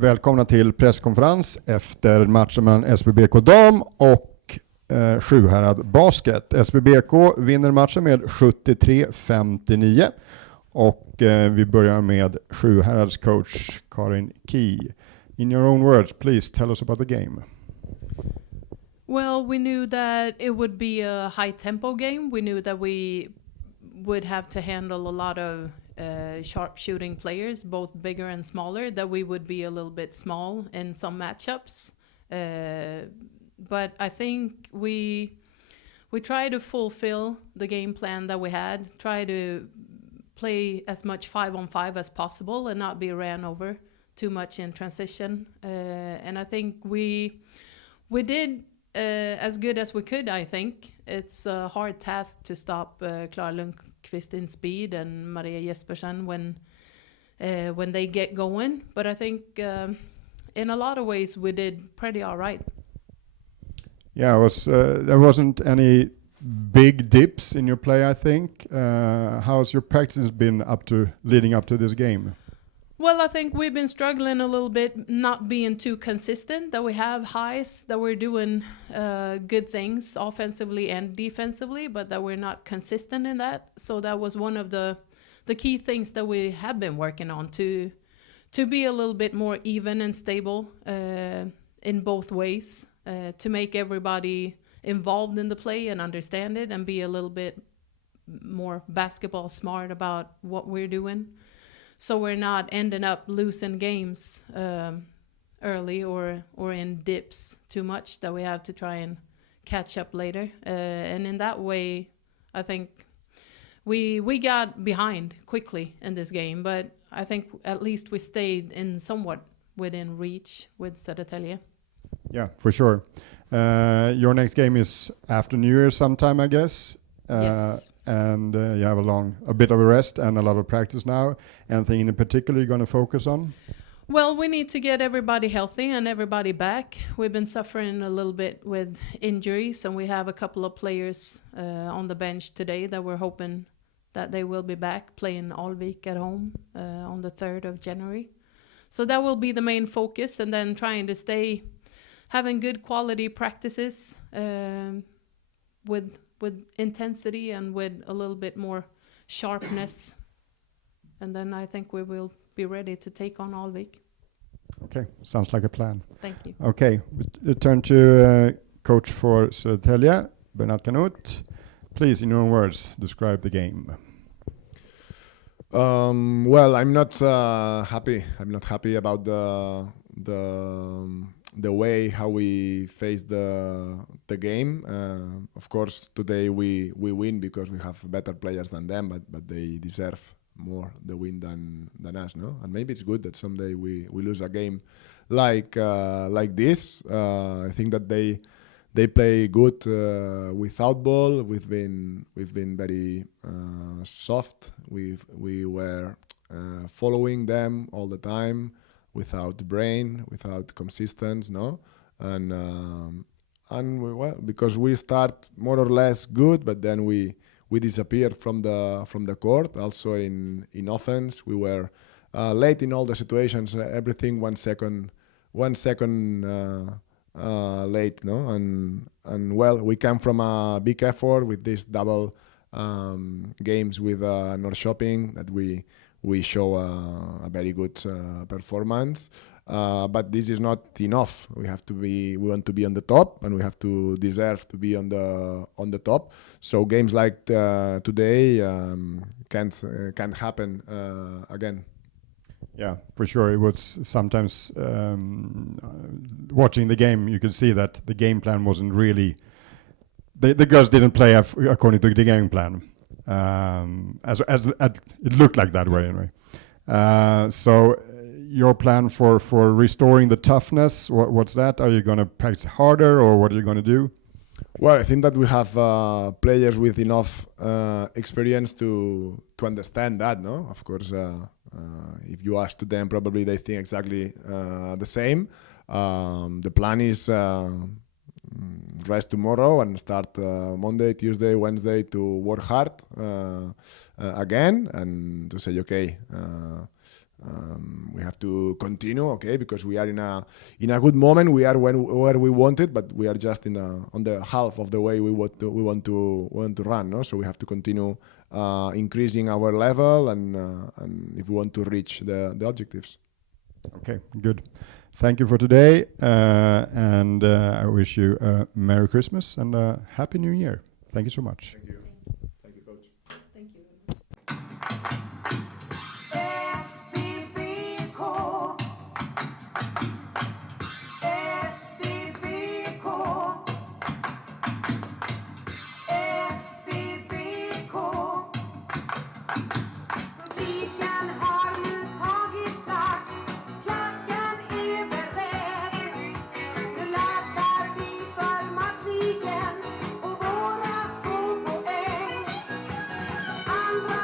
Välkomna till presskonferens efter matchen mellan SBBK Dam och Sjuhärad Basket. SBBK vinner matchen med 73-59 och vi börjar med Sjuhärads coach Karin Key. In your own words, please tell us about the game. Well, we knew that it would be a high-tempo game. We knew that we would have to handle a lot of sharp shooting players, both bigger and smaller, that we would be a little bit small in some matchups. But I think we try to fulfill the game plan that we had, try to play as much 5-on-5 as possible and not be ran over too much in transition. And I think we did as good as we could, I think. It's a hard task to stop Clara Lundqvist in speed and Maria Jespersen when they get going. But I think in a lot of ways we did pretty all right. Yeah, there wasn't any big dips in your play, I think. How's your practice been leading up to this game? Well, I think we've been struggling a little bit, not being too consistent, that we have highs, that we're doing good things offensively and defensively, but that we're not consistent in that. So that was one of the key things that we have been working on, to be a little bit more even and stable in both ways, to make everybody involved in the play and understand it and be a little bit more basketball smart about what we're doing. So we're not ending up losing games early or in dips too much that we have to try and catch up later. And in that way, I think we got behind quickly in this game. But I think at least we stayed in somewhat within reach with Södertälje. Yeah, for sure. Your next game is after New Year sometime, I guess. Yes. And you have a bit of a rest and a lot of practice now. Anything in particular you're going to focus on? Well, we need to get everybody healthy and everybody back. We've been suffering a little bit with injuries, and we have a couple of players on the bench today that we're hoping that they will be back playing Alvik at home on the 3rd of January. So that will be the main focus, and then trying to stay having good quality practices with intensity and with a little bit more sharpness. And then I think we will be ready to take on Alvik. Okay, sounds like a plan. Thank you. Okay, we turn to coach for Södertälje, Bernat Canut. Please, in your own words, describe the game. Well, I'm not happy. I'm not happy about the way how we face the game. Of course, today we win because we have better players than them, but they deserve more the win than us, no? And maybe it's good that someday we lose a game like this. I think that they play good without ball. We've been very soft. We were following them all the time, without brain, without consistency, no? And because we start more or less good, but then we disappeared from the court. Also in offense, we were late in all the situations. Everything 1 second late, no? And well, we come from a big effort with this double games with Norrköping that we show a very good performance, but this is not enough. We want to be on the top, and we have to deserve to be on the top. So games like today can't happen again. Yeah, for sure. It was sometimes watching the game, you could see that the game plan wasn't really. The girls didn't play according to the game plan. As it looked like that way anyway. So your plan for restoring the toughness, what's that? Are you going to practice harder, or what are you going to do? Well, I think that we have players with enough experience to understand that, no? Of course, if you ask to them, probably they think exactly the same. The plan is rest tomorrow and start Monday, Tuesday, Wednesday to work hard again, and to say, okay, We have to continue, okay, because we are in a good moment. We are where we wanted, but we are just on the half of the way we want to run. No, so we have to continue increasing our level, and if we want to reach the objectives. Okay, good. Thank you for today, and I wish you a Merry Christmas and a Happy New Year. Thank you so much. Thank you. Thank you, Coach. Thank you. SBBK, SBBK, SBBK. Publiken har nu tagit plats, klacken är beredd. Nu laddar vi för match igen och våra 2 poäng. Andra